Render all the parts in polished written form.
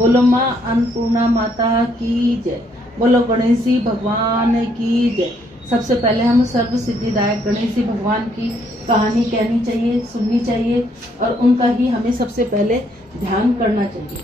बोलो माँ अन्नपूर्णा माता की जय। बोलो गणेश जी भगवान की जय। सबसे पहले हम सर्व सिद्धिदायक गणेश जी भगवान की कहानी कहनी चाहिए, सुननी चाहिए और उनका ही हमें सबसे पहले ध्यान करना चाहिए।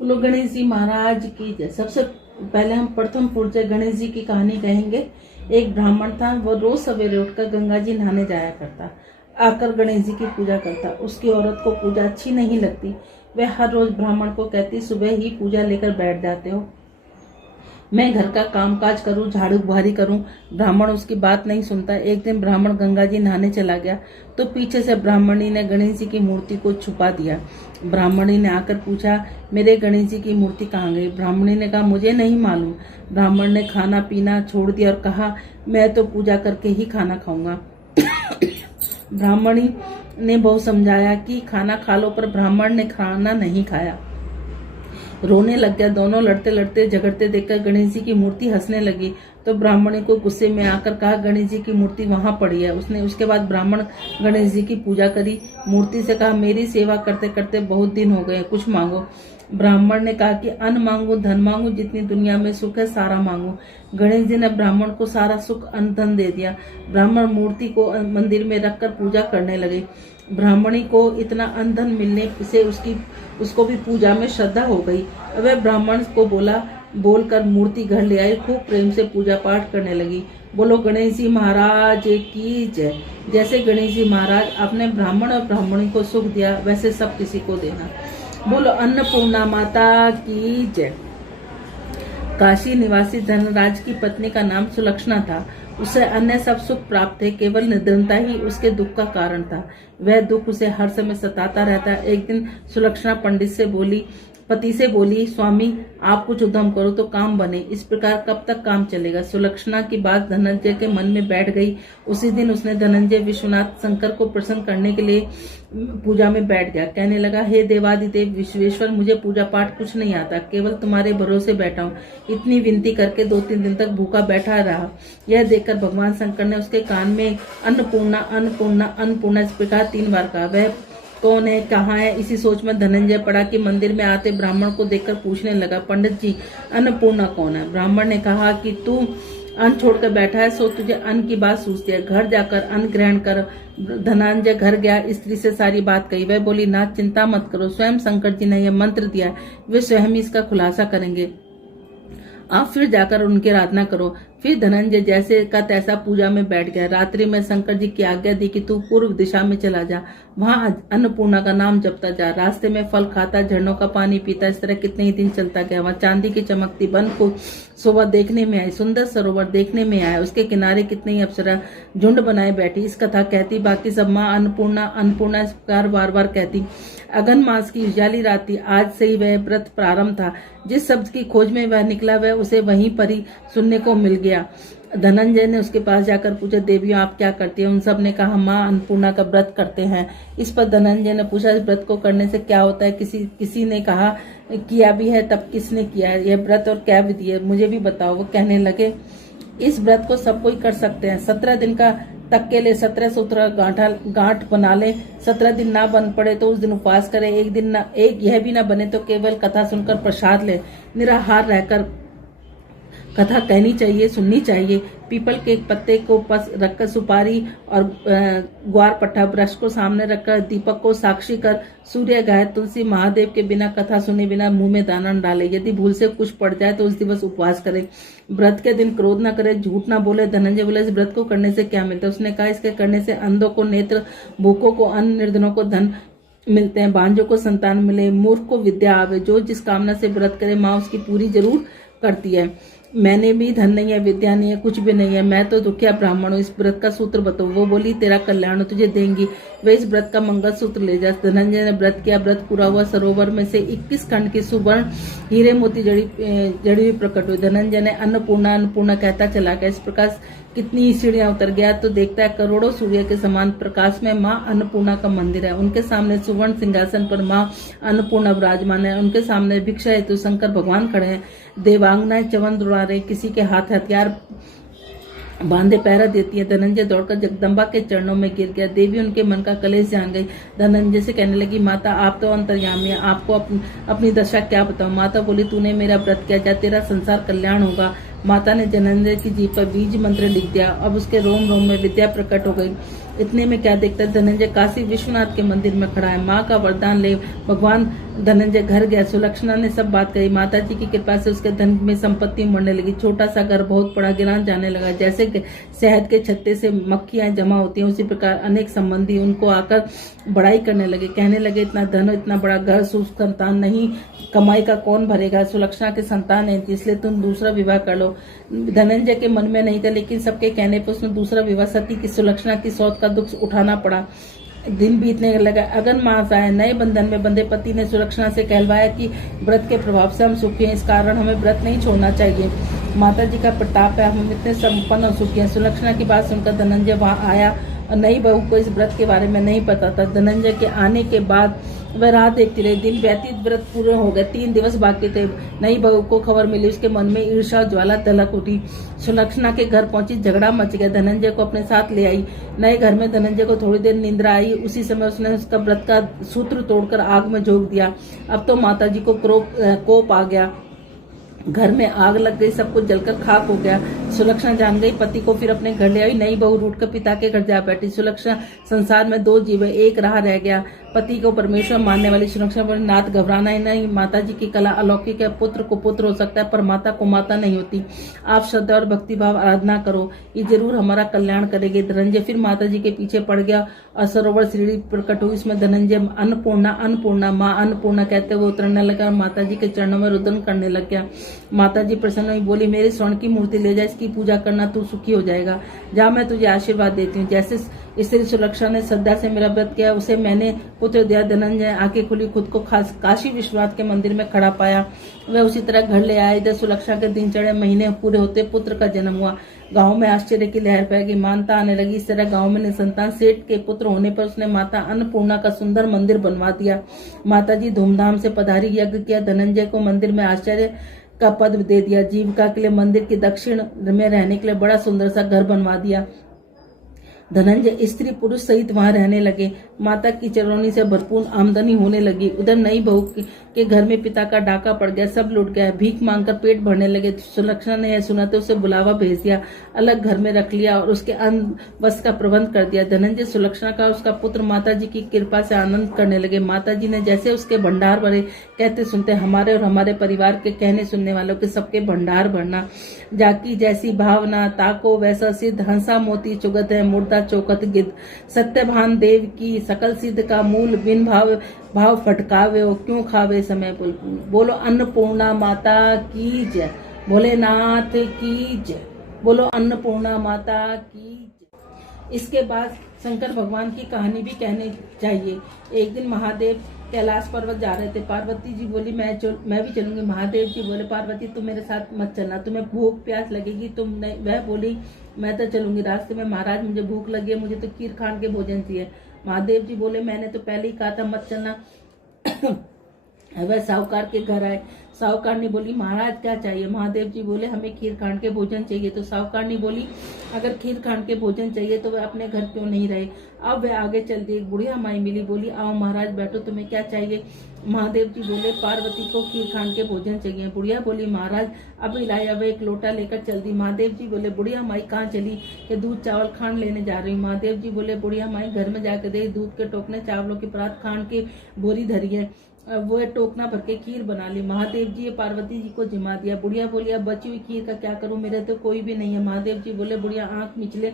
बोलो गणेश जी महाराज की जय। सबसे पहले हम प्रथम पूज्य गणेश जी की कहानी कहेंगे। एक ब्राह्मण था, वो रोज सवेरे उठकर गंगा जी नहाने जाया करता, आकर गणेश जी की पूजा करता। उसकी औरत को पूजा अच्छी नहीं लगती। वह हर रोज ब्राह्मण को कहती, सुबह ही पूजा लेकर बैठ जाते हो, मैं घर का कामकाज करूं, झाड़ू बुहारी करूं। ब्राह्मण उसकी बात नहीं सुनता। एक दिन ब्राह्मण गंगा जी नहाने चला गया तो पीछे से ब्राह्मणी ने गणेश जी की मूर्ति को छुपा दिया। ब्राह्मणी ने आकर पूछा, मेरे गणेश जी की मूर्ति कहाँ गई? ब्राह्मणी ने कहा, मुझे नहीं मालूम। ब्राह्मण ने खाना पीना छोड़ दिया और कहा, मैं तो पूजा करके ही खाना खाऊंगा। ब्राह्मणी ने बहुत समझाया कि खाना खा लो, पर ब्राह्मण ने खाना नहीं खाया, रोने लग गया। दोनों लड़ते लड़ते झगड़ते देखकर गणेश जी की मूर्ति हंसने लगी तो ब्राह्मणी को गुस्से में आकर कहा, गणेश जी की मूर्ति वहां पड़ी है। उसके बाद ब्राह्मण गणेश जी की पूजा करी। मूर्ति से कहा, मेरी सेवा करते करते बहुत दिन हो गए, कुछ मांगो। ब्राह्मण ने कहा कि अन्न मांगू, धन मांगू, जितनी दुनिया में सुख है सारा मांगू। गणेश जी ने ब्राह्मण को सारा सुख अन्न धन दे दिया। ब्राह्मण मूर्ति को मंदिर में रखकर पूजा करने लगे। ब्राह्मणी को इतना अन्न धन मिलने से उसको भी पूजा में श्रद्धा हो गई। वह ब्राह्मण को बोलकर मूर्ति घर ले आई, खूब प्रेम से पूजा पाठ करने लगी। बोलो गणेश जी महाराज की जय। जैसे गणेश जी महाराज अपने ब्राह्मण और ब्राह्मणी को सुख दिया, वैसे सब किसी को देना। बोलो अन्नपूर्णा माता की जय। काशी निवासी धनराज की पत्नी का नाम सुलक्षणा था। उसे अन्य सब सुख प्राप्त थे, केवल निधनता ही उसके दुख का कारण था। वह दुख उसे हर समय सताता रहता। एक दिन सुलक्षणा पति से बोली, स्वामी आप कुछ उद्यम करो तो काम बने, इस प्रकार कब तक काम चलेगा? सुलक्षणा की बात धनंजय के मन में बैठ गई। उसी दिन उसने धनंजय विश्वनाथ शंकर को प्रसन्न करने के लिए पूजा में बैठ गया। कहने लगा, हे देवादिदेव विश्वेश्वर, मुझे पूजा पाठ कुछ नहीं आता, केवल तुम्हारे भरोसे बैठा हूँ। इतनी विनती करके 2-3 दिन तक भूखा बैठा रहा। यह देखकर भगवान शंकर ने उसके कान में अन्नपूर्णा अन्नपूर्णा अन्नपूर्णा इस प्रकार 3 बार कहा। वह कौन है, कहाँ है? इसी सोच में धनंजय पड़ा कि मंदिर में आते ब्राह्मण को देखकर पूछने लगा, पंडित जी अन्नपूर्णा कौन है? ब्राह्मण ने कहा कि तू अन्न छोड़कर बैठा है, सो तुझे अन्न की बात सूझती है, घर जाकर अन्न ग्रहण कर। धनंजय घर गया, स्त्री से सारी बात कही। वह बोली, नाथ चिंता मत करो, स्वयं शंकर जी ने यह मंत्र दिया, वे स्वयं इसका खुलासा करेंगे, आप फिर जाकर उनकी आराधना करो। फिर धनंजय जैसे का तैसा पूजा में बैठ गया। रात्रि में शंकर जी की आज्ञा दी कि तू पूर्व दिशा में चला जा, वहां अन्नपूर्णा का नाम जपता जा। रास्ते में फल खाता, झरनों का पानी पीता। इस तरह कितने ही दिन चलता गया। वहां चांदी की चमकती बन को शोभा देखने में आई, सुंदर सरोवर देखने में आया, उसके किनारे कितने ही अप्सरा झुंड बनाए बैठी। इस कथा कहती, बाकी सब माँ अन्नपूर्णा अन्नपूर्णा इस प्रकार बार बार कहती। अगन मास की उजाली रात थी। आज से ही वह व्रत प्रारंभ था। जिस शब्द की खोज में वह निकला, वह उसे वहीं पर ही सुनने को मिल गया। धनंजय ने उसके पास जाकर पूछा, देवियों आप क्या करती हैं? उन सब ने कहा, माँ अन्नपूर्णा का व्रत करते हैं। इस पर धनंजय ने पूछा, इस व्रत को करने से क्या होता है? किसी ने कहा, किया भी है, तब किसने किया है यह व्रत और क्या विधि है, मुझे भी बताओ। वो कहने लगे, इस व्रत को सब कोई कर सकते हैं। 17 दिन का तक के लिए 17 सूत्र गांठ बना ले। 17 दिन ना बन पड़े तो उस दिन उपवास करे। एक यह भी ना बने तो केवल कथा सुनकर प्रसाद ले। निराहार रहकर कथा कहनी चाहिए, सुननी चाहिए। पीपल के पत्ते को रखकर सुपारी और ग्वार पट्टा ब्रश को सामने रखकर दीपक को साक्षी कर सूर्य गायत्री तुलसी महादेव के बिना कथा सुने बिना मुंह में दाना न डाले। यदि भूल से कुछ पड़ जाए तो उस दिवस उपवास करे। व्रत के दिन क्रोध न करे, झूठ न बोले। धनंजय बोले, इस व्रत को करने से क्या मिलता है? उसने कहा, इसके करने से अंधों को नेत्र, भूखों को अन्न, निर्धनों को धन मिलते हैं, बांझों को संतान मिले, मूर्ख को विद्या आवे। जो जिस कामना से व्रत करे माँ उसकी पूरी जरूर करती है। मैंने भी धन नहीं है, विद्या नहीं है, कुछ भी नहीं है, मैं तो दुखिया ब्राह्मण हूँ। इस व्रत का सूत्र बताओ। वो बोली, तेरा कल्याण तुझे देंगी, वे इस व्रत का मंगल सूत्र ले जा। धनंजय ने व्रत किया। व्रत पूरा हुआ। सरोवर में से 21 खंड की सुवर्ण हीरे मोती जड़ी हुई प्रकट हुई। धनंजय ने अन्नपूर्णा अन्नपूर्णा कहता चला गया। इस प्रकार कितनी सीढ़ियां उतर गया तो देखता है करोड़ों सूर्य के समान प्रकाश में माँ अन्नपूर्णा का मंदिर है। उनके सामने सुवर्ण सिंहासन पर माँ अन्नपूर्णा विराजमान है। उनके सामने भिक्षा हेतु शंकर भगवान खड़े हैं। देवांगनाएं चवन दुड़ा रहे, किसी के हाथ हथियार बांधे पहरा देती है। धनंजय दौड़कर जगदम्बा के चरणों में गिर गया। देवी उनके मन का कलेश जान गई। धनंजय से कहने लगी, माता आप तो अंतर्यामी है, आपको अपनी दशा क्या बताऊं। माता बोली, तूने मेरा व्रत किया, जा तेरा संसार कल्याण होगा। माता ने धनंजय की जीभ पर बीज मंत्र लिख दिया। अब उसके रोम रोम में विद्या प्रकट हो गई। इतने में क्या देखता है, धनंजय काशी विश्वनाथ के मंदिर में खड़ा है। माँ का वरदान ले भगवान धनंजय घर गया। सुलक्षणा ने सब बात कही। माता जी की कृपा से उसके धन में संपत्ति बढ़ने लगी। छोटा सा घर बहुत बड़ा गिरान जाने लगा। जैसे शहद के छत्ते से मक्खियां जमा होती हैं, उसी प्रकार अनेक संबंधी उनको आकर बड़ाई करने लगे। कहने लगे, इतना धन, इतना बड़ा घर, सुख संतान नहीं, कमाई का कौन भरेगा। सुलक्षणा के संतान नहीं थी, इसलिए तुम दूसरा विवाह कर लो। धनंजय के मन में नहीं था, लेकिन सबके कहने पर उसने दूसरा विवाह सती की सुलक्षणा की सौत का दुख उठाना पड़ा। दिन बीतने लगा। अगन मास आया। नए बंधन में बंधे पति ने सुलक्षणा से कहलवाया कि व्रत के प्रभाव से हम सुखी हैं, इस कारण हमें व्रत नहीं छोड़ना चाहिए। माता जी का प्रताप है, हम इतने संपन्न और सुखी हैं। सुलक्षणा की बात सुनकर धनंजय वहां आया और नई बहू को इस व्रत के बारे में नहीं पता था। धनंजय के आने के बाद वह राह देखती रही। दिन व्यतीत, व्रत पूरे हो गए। 3 दिवस बाकी थे। नई बहू को खबर मिली। उसके मन में ईर्ष्या ज्वाला दलक उठी। सुलक्षणा के घर पहुंची, झगड़ा मच गया। धनंजय को अपने साथ ले आई। नए घर में धनंजय को थोड़ी देर निंद्रा आई। उसी समय उसने उसका व्रत का सूत्र तोड़कर आग में झोंक दिया। अब तो माता जी को कोप आ गया। घर में आग लग गई, सब कुछ जलकर खाक हो गया। सुलक्षणा जान गई, पति को फिर अपने घर ले आई। नई बहू रूठकर पिता के घर जा बैठी। सुलक्षणा, संसार में 2 जीव है, एक राह रह गया। पति को परमेश्वर मानने वाली सुलक्षणा बोली, नाथ घबराना ही नहीं, माता जी की कला अलौकिक है। पुत्र को पुत्र हो सकता है, पर माता को माता नहीं होती। आप श्रद्धा और भक्तिभाव आराधना करो, ये जरूर हमारा कल्याण करेगी। धनंजय फिर माता जी के पीछे पड़ गया और सरोवर श्रीड़ी प्रकट हुई। इसमें धनंजय अन्नपूर्णा अन्नपूर्णा माँ अन्नपूर्णा कहते हुए उतरने लगा। माता जी के चरणों में रुदन करने लग गया। माता जी प्रसन्न हुई, बोली, मेरे स्वर्ण की मूर्ति ले जा, इसकी पूजा करना, तू सुखी हो जाएगा। जा, मैं तुझे आशीर्वाद देती हूँ। जैसे स्त्री सुलक्षणा ने श्रद्धा से मेरा व्रत किया, उसे मैंने पुत्र दिया। धनंजय आंखें खुली, खुद को काशी विश्वनाथ के मंदिर में खड़ा पाया। वह उसी तरह घर ले आए। इधर सुलक्षणा के दिन चढ़े, महीने पूरे होते पुत्र का जन्म हुआ। गांव में आश्चर्य की लहर फैल, मानता आने लगी। इस तरह गांव में निसंतान सेठ के पुत्र होने पर उसने माता अन्नपूर्णा का सुंदर मंदिर बनवा दिया। माता जी धूमधाम से पधारी, यज्ञ किया। धनंजय को मंदिर में आश्चर्य का पद दे दिया। जीविका के लिए मंदिर के दक्षिण में रहने के लिए बड़ा सुंदर सा घर बनवा दिया। धनंजय स्त्री पुरुष सहित वहां रहने लगे। माता की चरौनी से भरपूर आमदनी होने लगी। उधर नई बहू के घर में पिता का डाका पड़ गया, सब लुट गया। भीख मांगकर पेट भरने लगे। सुलक्षणा ने यह सुना तो उसे बुलावा भेज दिया, अलग घर में रख लिया और उसके अन्न वस्त्र का प्रबंध कर दिया। धनंजय सुलक्षणा का उसका पुत्र माता जी की कृपा से आनंद करने लगे। माता जी ने जैसे उसके भंडार भरे, कहते सुनते हमारे और हमारे परिवार के कहने सुनने वालों के सबके भंडार भरना। जाकी जैसी भावना ताको वैसा सिद्ध, हंसा मोती चुगत है मुर्दा चौकत गिद्ध। सत्यभान देव की सकल सिद्ध का मूल, बिन भाव फटकावे हो क्यों खावे समय बुलबुल। बोलो अन्नपूर्णा माता की जय, भोलेनाथ की जय, बोलो अन्नपूर्णा माता की जय। इसके बाद शंकर भगवान की कहानी भी कहनी चाहिए। एक दिन महादेव कैलाश पर्वत जा रहे थे। पार्वती जी बोली, मैं भी चलूंगी। महादेव जी बोले, पार्वती तुम मेरे साथ मत चलना, तुम्हें भूख प्यास लगेगी, तुम नहीं। वह बोली, मैं तो चलूंगी। रास्ते में, महाराज मुझे भूख लगी है, मुझे तो खीर खान के भोजन चाहिए। महादेव जी बोले, मैंने तो पहले ही कहा था मत चलना। वह साहूकार के घर आए। साहूकार ने बोली, महाराज क्या चाहिए। महादेव जी बोले, हमें खीर खान के भोजन चाहिए। तो साहूकार ने बोली, अगर खीर खान के भोजन चाहिए तो वह अपने घर क्यों नहीं रहे। अब वह आगे चल दी। एक बुढ़िया माई मिली, बोली, आओ महाराज बैठो, तुम्हें क्या चाहिए। महादेव जी बोले, पार्वती को खीर खान के भोजन चाहिए। बुढ़िया बोली, महाराज अभी लाया। वह एक लोटा लेकर चल दी। महादेव जी बोले, बुढ़िया माई कहाँ चली। कि दूध चावल खांड लेने जा रही। महादेव जी बोले, बुढ़िया माई घर में जाकर दे, दूध के टोकने चावलों की परात खांड की बोरी धरी है, वो टोकना भर के खीर बना ली। महादेव जी पार्वती जी को जिमा दिया। बुढ़िया बोली, अब बची हुई खीर का क्या करूं, मेरे तो कोई भी नहीं है। महादेव जी बोले, बुढ़िया आंख मिचले।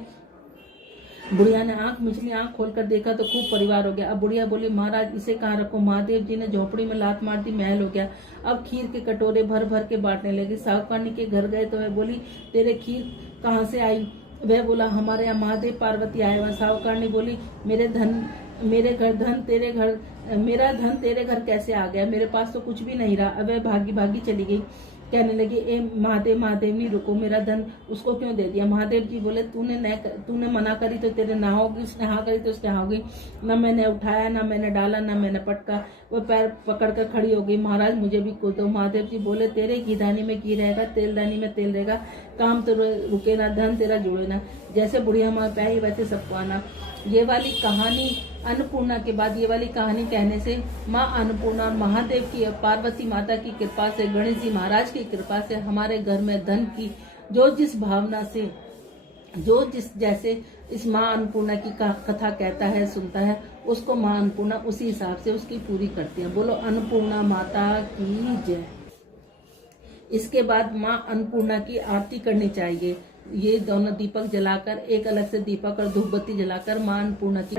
बुढ़िया ने आंख मिचली, आंख खोलकर देखा तो खूब परिवार हो गया। अब बुढ़िया बोली, महाराज इसे कहाँ रखो। महादेव जी ने झोपड़ी में लात मार दी, महल हो गया। अब खीर के कटोरे भर भर के बांटने लगे। साहूकारनी के घर गए तो वह बोली, तेरे खीर कहाँ से आई। वह बोला, हमारे यहाँ महादेव पार्वती आए हुए। साहूकारनी बोली, मेरा धन तेरे घर कैसे आ गया, मेरे पास तो कुछ भी नहीं रहा। अब वह भागी भागी चली गई। कहने लगी, ए महादेव महादेवनी रुको, मेरा धन उसको क्यों दे दिया। महादेव जी बोले, तूने मना करी तो तेरे ना होगी, उसने हाँ करी तो उसके हाँ होगी। न मैंने उठाया, ना मैंने डाला, ना मैंने पटका, वो पैर पकड़ कर खड़ी हो गई। महाराज मुझे भी कूदो। महादेव जी बोले, तेरे घीदानी में घी रहेगा, तेलदानी में तेल रहेगा, काम तो रुके ना, धन तेरा जुड़े ना। जैसे बुढ़िया माँ पे आई वैसे सबको आना। ये वाली कहानी अन्नपूर्णा के बाद ये वाली कहानी कहने से माँ अन्नपूर्णा और महादेव की, पार्वती माता की कृपा से, गणेश जी महाराज की कृपा से हमारे घर में धन की जो जिस भावना से, जो जिस जैसे इस माँ अन्नपूर्णा की कथा कहता है, सुनता है, उसको माँ अन्नपूर्णा उसी हिसाब से उसकी पूरी करती है। बोलो अन्नपूर्णा माता की जय। इसके बाद माँ अन्नपूर्णा की आरती करनी चाहिए। ये दोनों दीपक जलाकर, एक अलग से दीपक और धूपबत्ती जलाकर माँ अन्नपूर्णा की